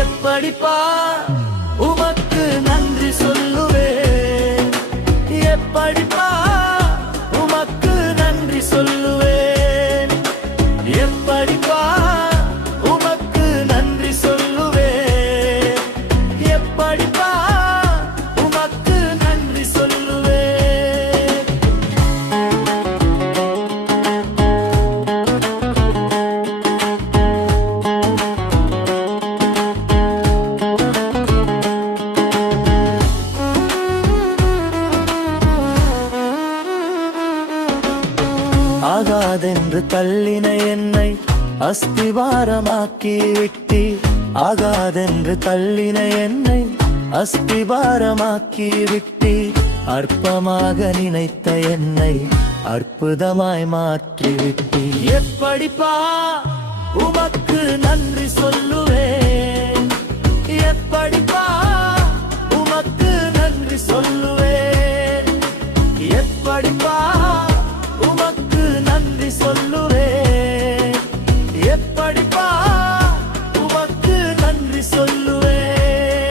எப்படிப்பா உமக்கு நன்றி சொல்லுவேன், எப்படிப்பா உமக்கு நன்றி சொல்லுவேன், எப்படிப்பா உமக்கு நன்றி சொல்லுவேன், எப்படிப்பா உமக்கு நன்றி சொல்லுவேன். ஆகாதென்று தள்ளின என்னை அஸ்திபாரமாக்கி விட்டி, ஆகாதென்று தள்ளின என்னை அஸ்திபாரமாக்கி விட்டி, அற்பமாக நினைத்த என்னை அற்புதமாய் மாற்றி விட்டி. எப்படிப்பா உமக்கு நன்றி சொல்லுவேன், எப்படிப்பா உமக்கு நன்றி சொல்லுவேன், எப்படிப்பா